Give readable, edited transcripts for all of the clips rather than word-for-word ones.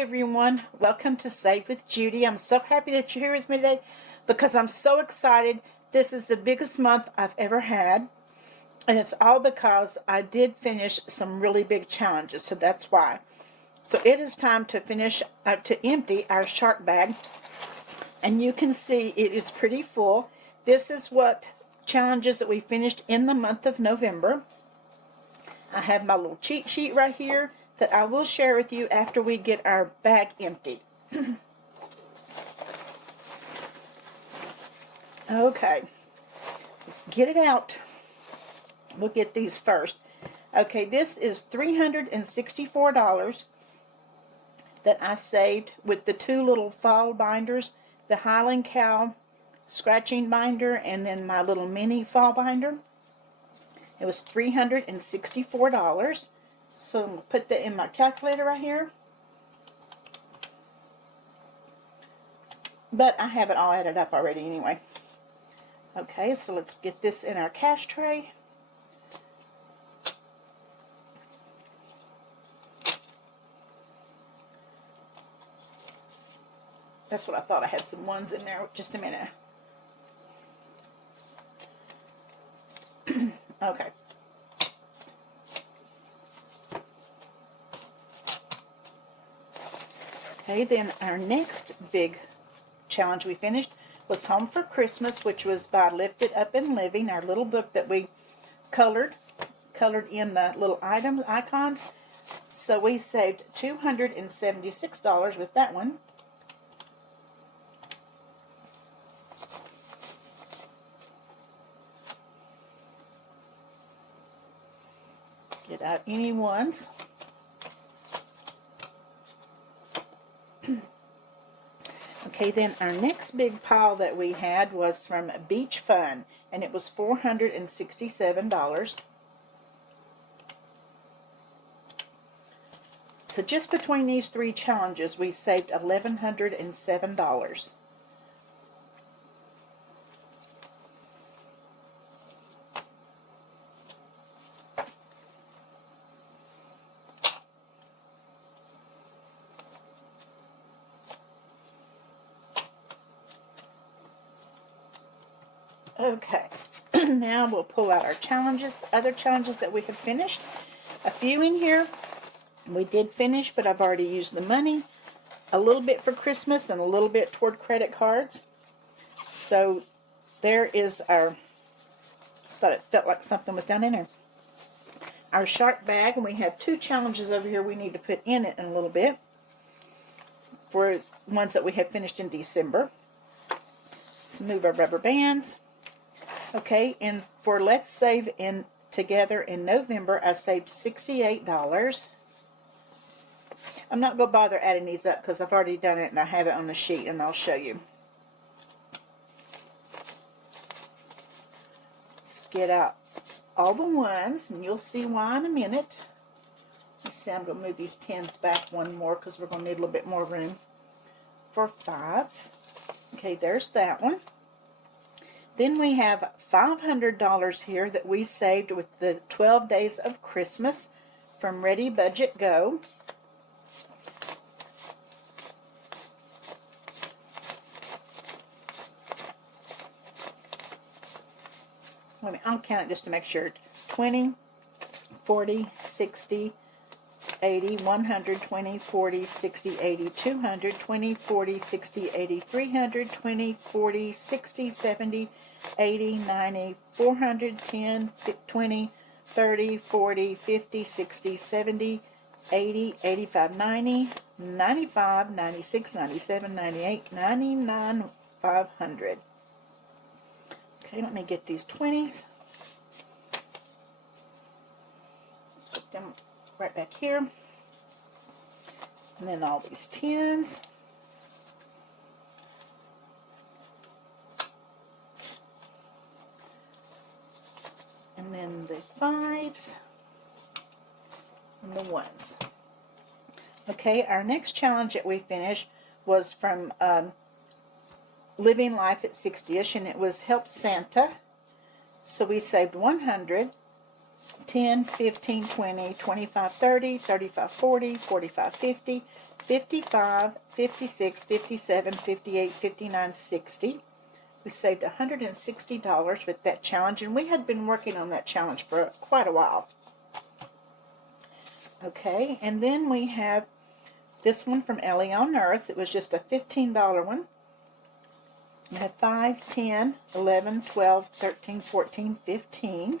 everyone, welcome to Save with Judy. I'm so happy that you're here with me today because I'm so excited. This is the biggest month I've ever had, and it's all because I did finish some really big challenges, so that's why. So it is time to finish, to empty our shark bag, and you can see it is pretty full. This is what challenges that we finished in the month of November. I have my little cheat sheet right here that I will share with you after we get our bag emptied. Okay, let's get it out. We'll get these first. Okay, this is $364 that I saved with the two little fall binders, the Highland Cow scratching binder and then my little mini fall binder. It was $364. So I'm going to put that in my calculator right here. But I have it all added up already anyway. Okay, so let's get this in our cash tray. That's what I thought. I had some ones in there. Just a minute. Okay. Okay, then our next big challenge we finished was Home for Christmas, which was by Lift It Up and Living, our little book that we colored in the little icons. So we saved $276 with that one. Get out any ones. Okay, then our next big pile that we had was from Beach Fun, and it was $467. So just between these three challenges, we saved $1,107. Okay, now we'll pull out our challenges, other challenges that we have finished. A few in here we did finish, but I've already used the money. A little bit for Christmas and a little bit toward credit cards. So there is our, thought it felt like something was down in there. Our shark bag, and we have two challenges over here we need to put in it in a little bit for ones that we have finished in December. Let's move our rubber bands. Okay, and for Let's Save in Together in November, I saved $68. I'm not going to bother adding these up because I've already done it and I have it on the sheet and I'll show you. Let's get out all the ones and you'll see why in a minute. Let's see, I'm going to move these 10s back one more because we're going to need a little bit more room for 5s. Okay, there's that one. Then we have $500 here that we saved with the 12 Days of Christmas from Ready Budget Go. Wait a minute, I'll count it just to make sure. 20, 40, 60, 80, 100, 20, 40, 60, 80, 200, 20, 40, 60, 80, 300, 20, 40, 60, 70, 80, 90, 400, 10, 20, 30, 40, 50, 60, 70, 80, 85, 90, 95, 96, 97, 98, 99, 500. Okay, let me get these 20s. Put them right back here. And then all these 10s. And then the 5s. And the 1s. Okay, our next challenge that we finished was from Living Life at 60ish, and it was Help Santa. So we saved $100. 10, 15, 20, 25, 30, 35, 40, 45, 50, 55, 56, 57, 58, 59, 60. We saved $160 with that challenge, and we had been working on that challenge for quite a while. Okay, and then we have this one from Ellie on Earth. It was just a $15 one. We had 5, 10, 11, 12, 13, 14, 15.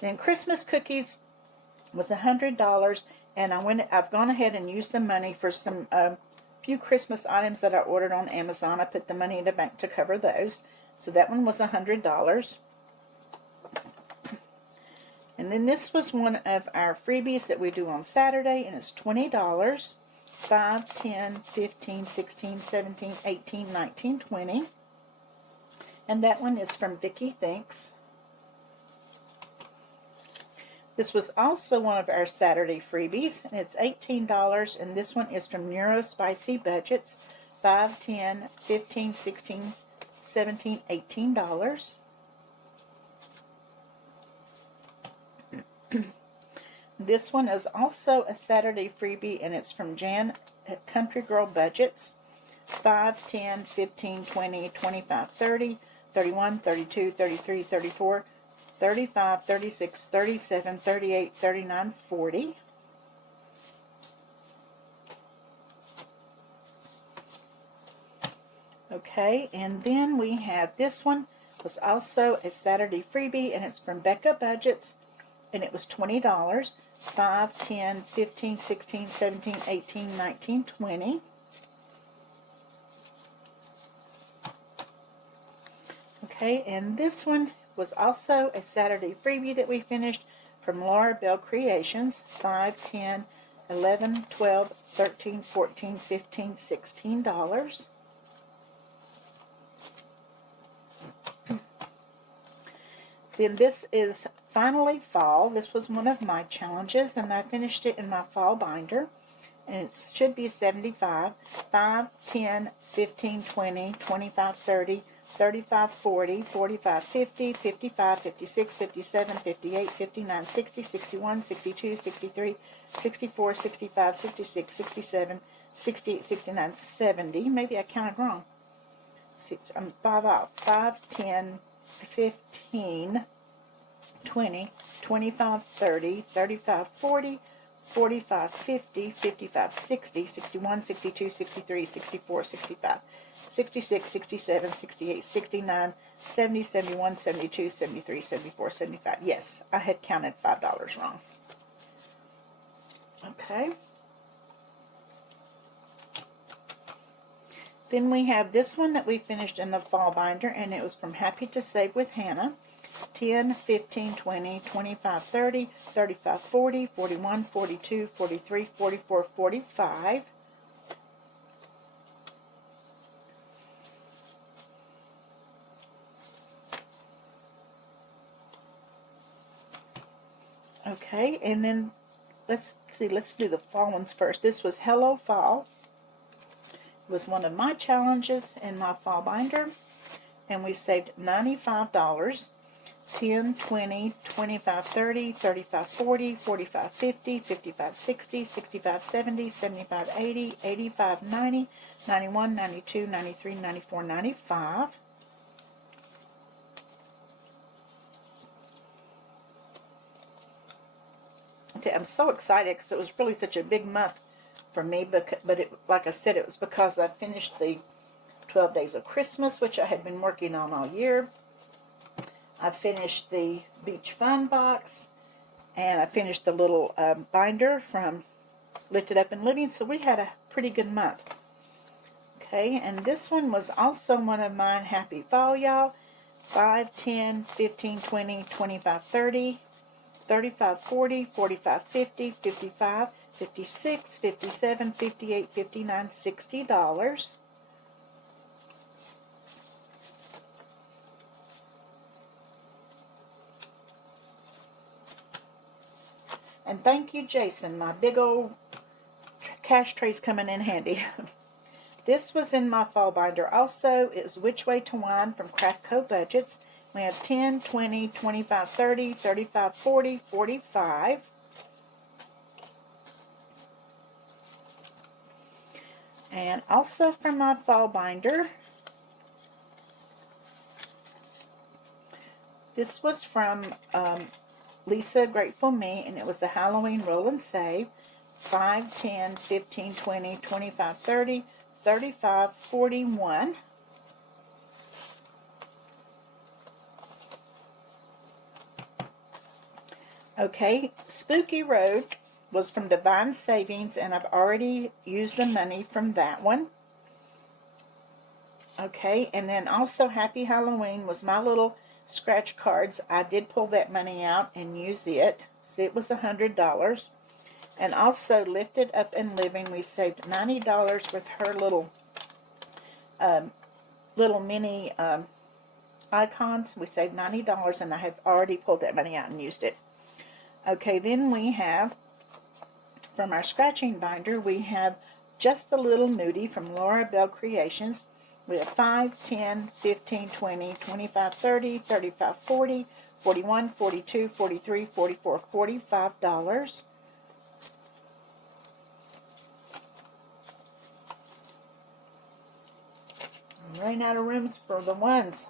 Then Christmas cookies was $100, and I've gone ahead and used the money for some few Christmas items that I ordered on Amazon. I put the money in the bank to cover those. So that one was $100. And then this was one of our freebies that we do on Saturday, and it's $20. 5, 10, 15, 16, 17, 18, 19, 20. And that one is from Vicki Thinks. This was also one of our Saturday freebies, and it's $18, and this one is from Neurospicy Budgets. 5, 10, 15, 16, 17, $18. This one is also a Saturday freebie, and it's from Jan at Country Girl Budgets. 5, 10, 15, 20, 25, 30, 31, 32, 33, 34, 35, 36, 37, 38, 39, 40. Okay, and then we have this one. It was also a Saturday freebie, and it's from Becca Budgets, and it was $20. 5, 10, 15, 16, 17, 18, 19, 20. Okay, and this one was also a Saturday freebie that we finished from Laura Bell Creations. 5, 10, 11, 12, 13, 14, 15, $16. Then this is Finally Fall. This was one of my challenges, and I finished it in my fall binder. And it should be 75. 5, 10, 15, 20, 25, 30, 35, 40, 45, 50, 55, 56, 57, 58, 59, 60, 61, 62, 63, 64, 65, 66, 67, 68, 69, 70. Maybe I counted wrong. I'm 5 out. 5, 10, 15, 20, 25, 30, 35, 40, 45, 50, 55, 60, 61, 62, 63, 64, 65, 66, 67, 68, 69, 70, 71, 72, 73, 74, 75. Yes, I had counted $5 wrong. Okay. Then we have this one that we finished in the fall binder, and it was from Happy to Save with Hannah. 10, 15, 20, 25, 30, 35, 40, 41, 42, 43, 44, 45. Okay, and then let's do the fall ones first. This was Hello Fall. It was one of my challenges in my fall binder, and we saved $95. 10, 20, 25, 30, 35, 40, 45, 50, 55, 60, 65, 70, 75, 80, 85, 90, 91, 92, 93, 94, 95. Okay, I'm so excited because it was really such a big month for me, but like I said, it was because I finished the 12 Days of Christmas, which I had been working on all year. I finished the Beach Fun box, and I finished the little binder from Lifted Up and Living, so we had a pretty good month. Okay, and this one was also one of mine. Happy Fall, y'all. 5, 10, 15, 20, 25, 30, 35, 40, 45, 50, 55, 56, 57, 58, 59, $60. And thank you, Jason. My big old cash tray's coming in handy. This was in my fall binder also. It was Which Way to Wine from Craftco Budgets. We have 10, 20, 25, 30, 35, 40, 45. And also from my fall binder, this was from Lisa Grateful Me, and it was the Halloween Roll and Save. 5, 10, 15, 20, 25, 30, 35, 41. Okay, Spooky Road was from Divine Savings, and I've already used the money from that one. Okay, and then also Happy Halloween was my little scratch cards. I did pull that money out and use it. See, it was $100. And also Lifted Up and Living, we saved $90 with her little mini icons. We saved $90, and I have already pulled that money out and used it. Okay, then we have, from our scratching binder, we have Just a Little Moody from Laura Bell Creations. We have 5, 10, 15, 20, 25, 30, 35, 40, 41, 42, 43, 44, $45. I'm running out of rooms for the ones.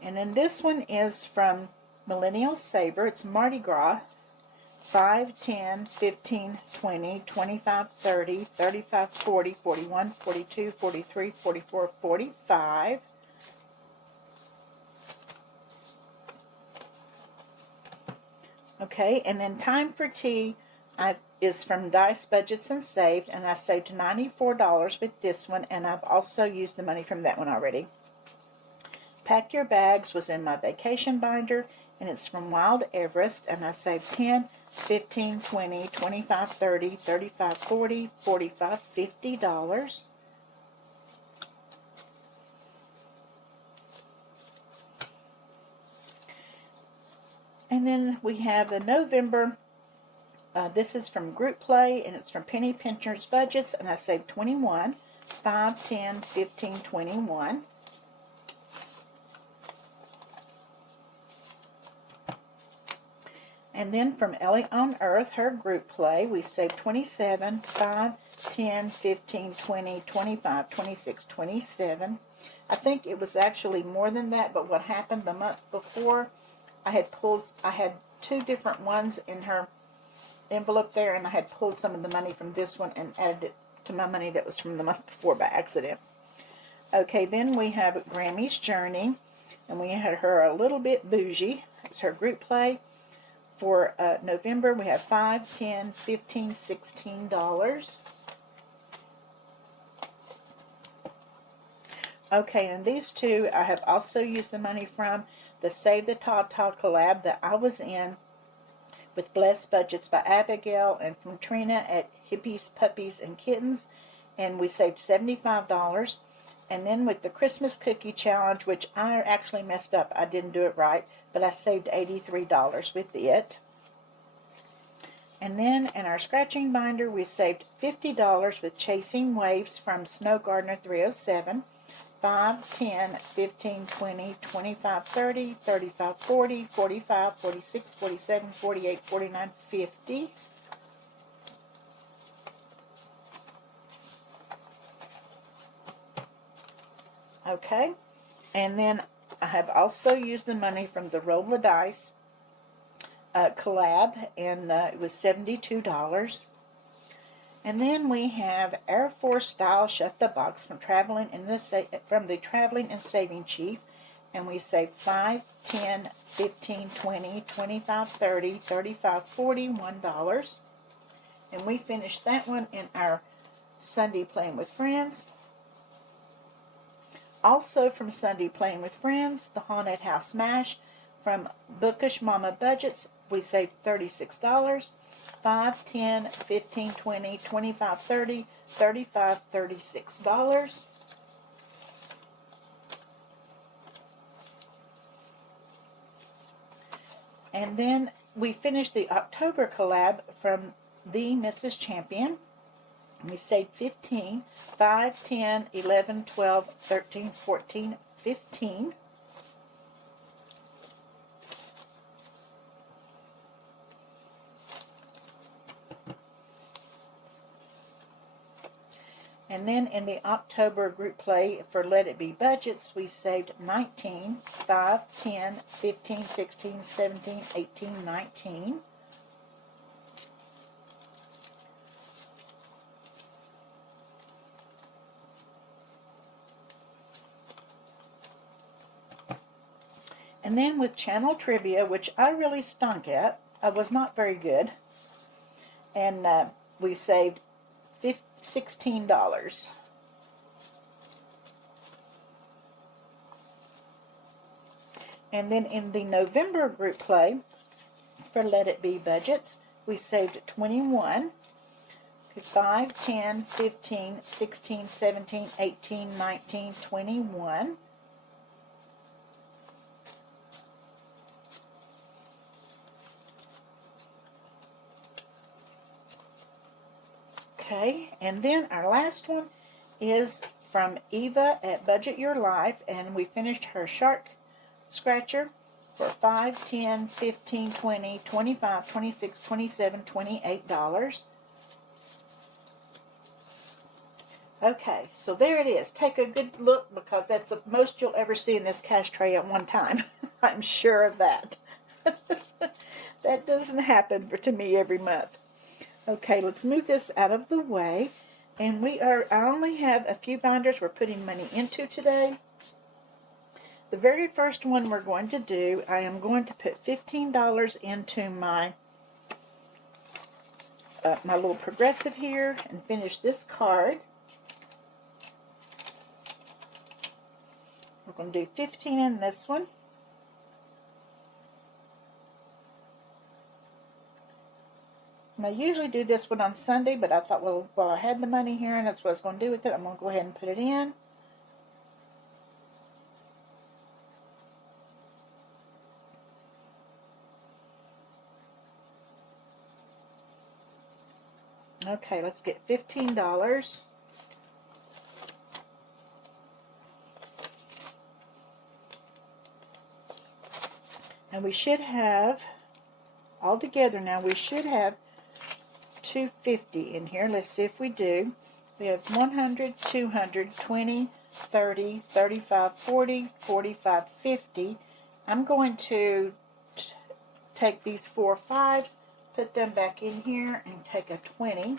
And then this one is from Millennial Saver. It's Mardi Gras. 5, 10, 15, 20, 25, 30, 35, 40, 41, 42, 43, 44, 45. Okay, and then Time for Tea is from Dice Budgets and Saved, and I saved $94 with this one, and I've also used the money from that one already. Pack Your Bags was in my vacation binder, and it's from Wild Everest, and I saved 10, 15, 20, 25, 30, 35, 40, 45, $50. And then we have the November. This is from Group Play, and it's from Penny Pincher's Budgets, and I saved 21, 5, 10, 15, 21. And then from Ellie on Earth, her Group Play, we saved 27, 5, 10, 15, 20, 25, 26, 27. I think it was actually more than that, but what happened the month before, I had two different ones in her envelope there, and I had pulled some of the money from this one and added it to my money that was from the month before by accident. Okay, then we have Grammy's Journey, and we had her A Little Bit Bougie. It's her Group Play. For November, we have 5, 10, 15, $16. Okay, and these two I have also used the money from the Save the Tata collab that I was in with Blessed Budgets by Abigail, and from Trina at Hippies, Puppies, and Kittens, and we saved $75. And then with the Christmas Cookie Challenge, which I actually messed up, I didn't do it right, but I saved $83 with it. And then in our scratching binder, we saved $50 with Chasing Waves from Snow Gardener 307. 5, 10, 15, 20, 25, 30, 35, 40, 45, 46, 47, 48, 49, 50. Okay, and then I have also used the money from the Roll the Dice collab, and it was $72. And then we have Air Force Style Shut the Box from the Traveling and Saving Chief, and we saved 5, 10, 15, 20, 25, 30, 35, 41 $1. And we finished that one in our Sunday Playing with Friends. Also from Sunday Playing with Friends, the Haunted House Mash from Bookish Mama Budgets, we saved $36. 5, 10, 15, 20, 25, 30, 35, $36. And then we finished the October collab from the Mrs. Champion. We saved 15, 5, 10, 11, 12, 13, 14, 15. And then in the October group play for Let It Be Budgets, we saved 19, 5, 10, 15, 16, 17, 18, 19. And then with Channel Trivia, which I really stunk at, I was not very good, and we saved $16. And then in the November group play for Let It Be Budgets, we saved 21, 5, 10, 15, 16, 17, 18, 19, 21. Okay, and then our last one is from Eva at Budget Your Life, and we finished her shark scratcher for 5, 10, 15, 20, 25, 26, 27, $28. Okay, so there it is. Take a good look, because that's the most you'll ever see in this cash tray at one time. I'm sure of that. That doesn't happen to me every month. Okay, let's move this out of the way. And I only have a few binders we're putting money into today. The very first one we're going to do, I am going to put $15 into my my little progressive here and finish this card. We're going to do 15 in this one. And I usually do this one on Sunday, but I thought, well, I had the money here and that's what I was going to do with it, I'm going to go ahead and put it in. Okay, let's get $15. And we should have, all together now, we should have $250 in here. Let's see if we do. We have 100, 200, 20, 30, 35, 40, 45, 50. I'm going to take these 4 5s, put them back in here, and take a 20.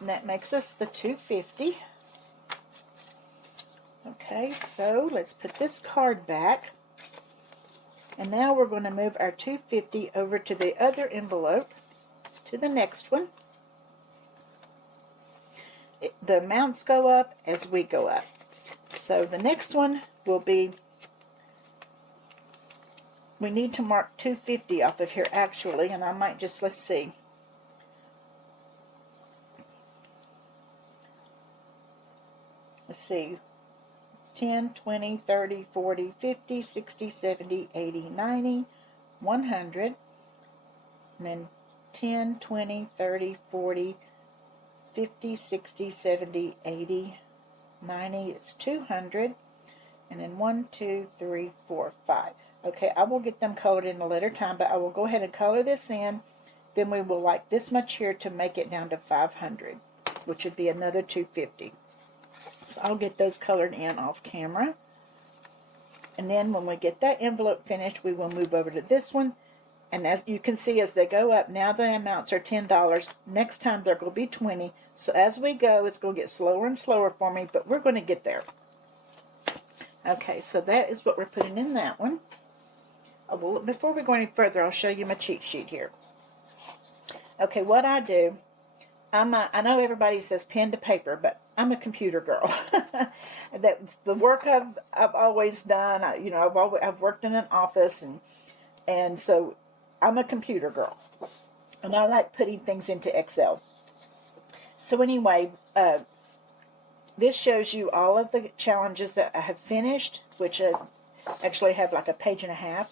And that makes us the 250. Okay, so let's put this card back. And now we're going to move our 250 over to the other envelope, to the next one. The amounts go up as we go up. So the next one will be, we need to mark 250 off of here actually, and I might just, let's see. Let's see. 10, 20, 30, 40, 50, 60, 70, 80, 90, 100, and then 10, 20, 30, 40, 50, 60, 70, 80, 90, it's 200, and then 1, 2, 3, 4, 5. Okay, I will get them colored in a later time, but I will go ahead and color this in. Then we will like this much here to make it down to 500, which would be another 250. So I'll get those colored in off camera. And then when we get that envelope finished, we will move over to this one. And as you can see, as they go up, now the amounts are $10. Next time they're going to be 20. So as we go, it's going to get slower and slower for me, but we're going to get there. Okay, so that is what we're putting in that one. Well, before we go any further, I'll show you my cheat sheet here. Okay, what I do, I know everybody says pen to paper, but I'm a computer girl. That's the work I've always done. I've worked in an office, and so I'm a computer girl, and I like putting things into Excel. So anyway, this shows you all of the challenges that I have finished, which actually have like a page and a half.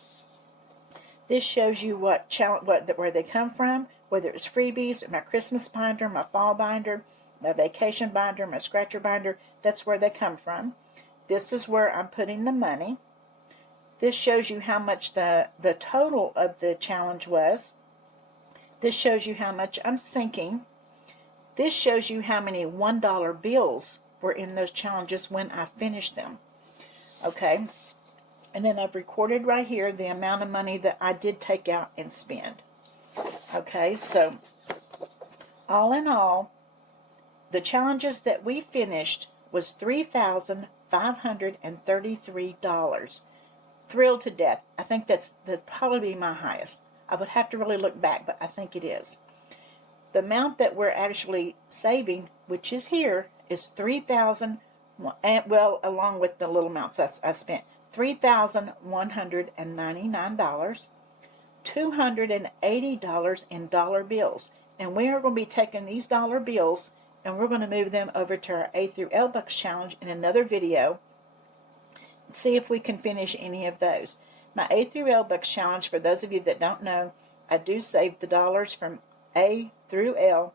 This shows you where they come from, whether it's freebies, or my Christmas binder, my fall binder, my vacation binder, my scratcher binder. That's where they come from. This is where I'm putting the money. This shows you how much the total of the challenge was. This shows you how much I'm sinking. This shows you how many $1 bills were in those challenges when I finished them. Okay. And then I've recorded right here the amount of money that I did take out and spend. Okay, so all in all, the challenges that we finished was $3,533. Thrilled to death. I think that'd probably be my highest. I would have to really look back, but I think it is. The amount that we're actually saving, which is here, is $3,000, well, along with the little amounts I spent, $3,199, $280 in dollar bills. And we are going to be taking these dollar bills and we're going to move them over to our A through L Bucks challenge in another video. See if we can finish any of those. My A through L Bucks challenge, for those of you that don't know, I do save the dollars from A through L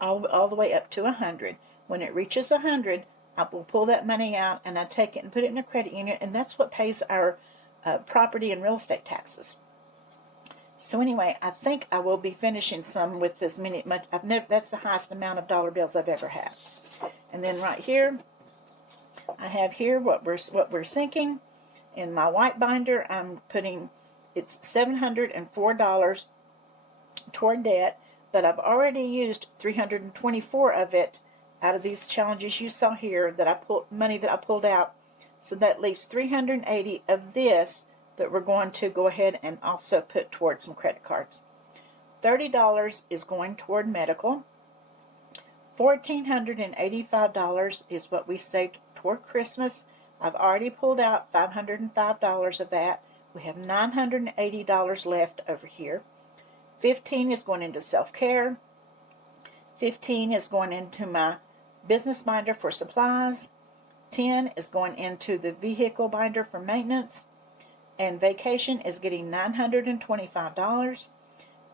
all the way up to 100. When it reaches 100, I will pull that money out and I take it and put it in a credit union, and that's what pays our property and real estate taxes. So anyway, I think I will be finishing some with this much. That's the highest amount of dollar bills I've ever had. And then right here, I have here what we're sinking. In my white binder, I'm putting, it's $704 toward debt, but I've already used $324 of it out of these challenges you saw here that money that I pulled out. So that leaves $380 of this that we're going to go ahead and also put toward some credit cards. $30 is going toward medical. $1,485 is what we saved toward Christmas. I've already pulled out $505 of that. We have $980 left over here. $15 is going into self-care. $15 is going into my business binder for supplies. $10 is going into the vehicle binder for maintenance. And vacation is getting $925.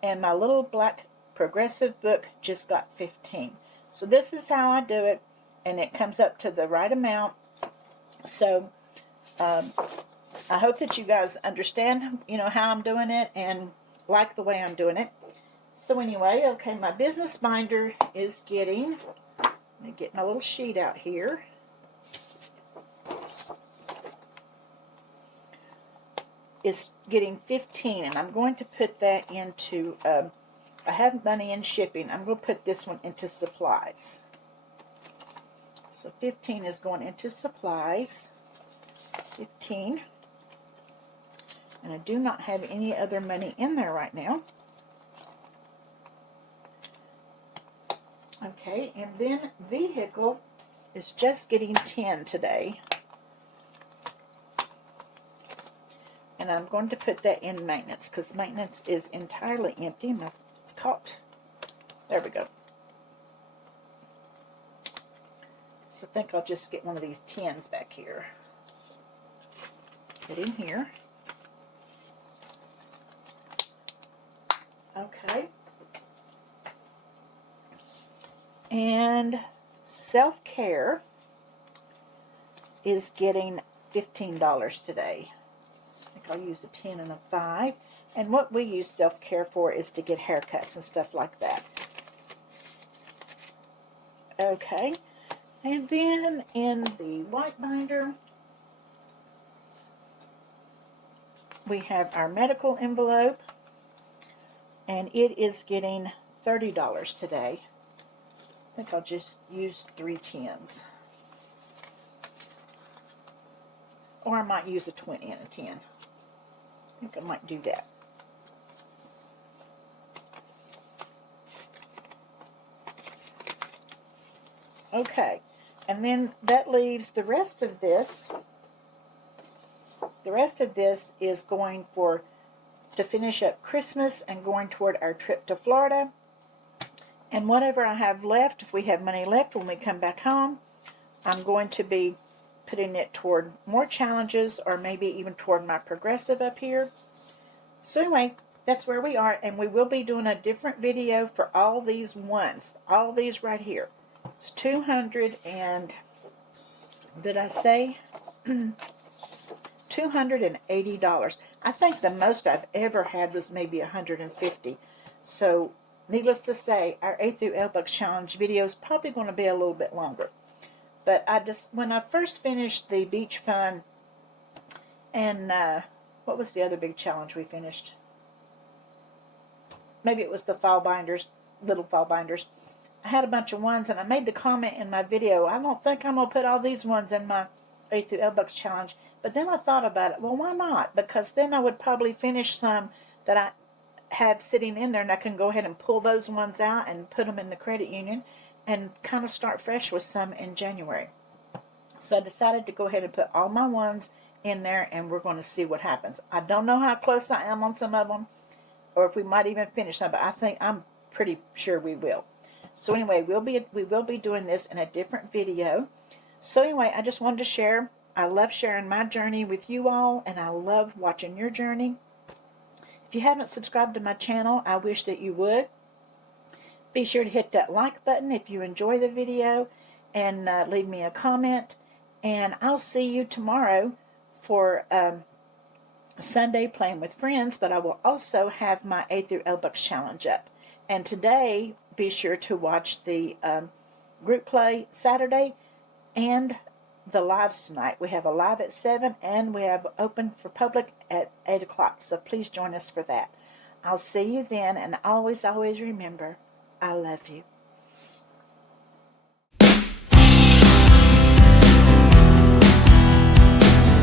And my little black progressive book just got $15. So this is how I do it, and it comes up to the right amount. So I hope that you guys understand, how I'm doing it and like the way I'm doing it. So anyway, okay, my business binder is getting, let me get my little sheet out here. Is getting 15, and I'm going to put that into, I have money in shipping. I'm going to put this one into supplies. So 15 is going into supplies. 15. And I do not have any other money in there right now. Okay, and then vehicle is just getting 10 today. And I'm going to put that in maintenance because maintenance is entirely empty. It's caught. There we go. So I think I'll just get one of these 10s back here. Put in here. Okay. And self-care is getting $15 today. I think I'll use a 10 and a 5. And what we use self-care for is to get haircuts and stuff like that. Okay. And then in the white binder, we have our medical envelope. And it is getting $30 today. I think I'll just use 3 10s. Or I might use a 20 and a 10. I think I might do that. Okay, and then that leaves the rest of this. The rest of this is going to finish up Christmas and going toward our trip to Florida. And whatever I have left, if we have money left when we come back home, I'm going to be putting it toward more challenges or maybe even toward my progressive up here. So anyway, that's where we are, and we will be doing a different video for all these ones. All these right here. It's 200 and, did I say? $280. I think the most I've ever had was maybe $150. So, needless to say, our A through L Bucks Challenge video is probably going to be a little bit longer. But when I first finished the Beach Fun, and what was the other big challenge we finished? Maybe it was the fall binders, little fall binders. I had a bunch of ones, and I made the comment in my video, I don't think I'm going to put all these ones in my A through L Bucks Challenge. But then I thought about it. Well, why not? Because then I would probably finish some that I have sitting in there, and I can go ahead and pull those ones out and put them in the credit union and kind of start fresh with some in January. So I decided to go ahead and put all my ones in there, and we're going to see what happens. I don't know how close I am on some of them, or if we might even finish some, but I'm pretty sure we will. So anyway, we will be doing this in a different video. So anyway, I just wanted to share. I love sharing my journey with you all, and I love watching your journey. If you haven't subscribed to my channel, I wish that you would. Be sure to hit that like button if you enjoy the video, and leave me a comment. And I'll see you tomorrow for Sunday Playing with Friends, but I will also have my A through L Bucks Challenge up. And today, be sure to watch the group play Saturday and the lives tonight. We have a live at 7, and we have open for public at 8 o'clock. So please join us for that. I'll see you then, and always, always remember, I love you.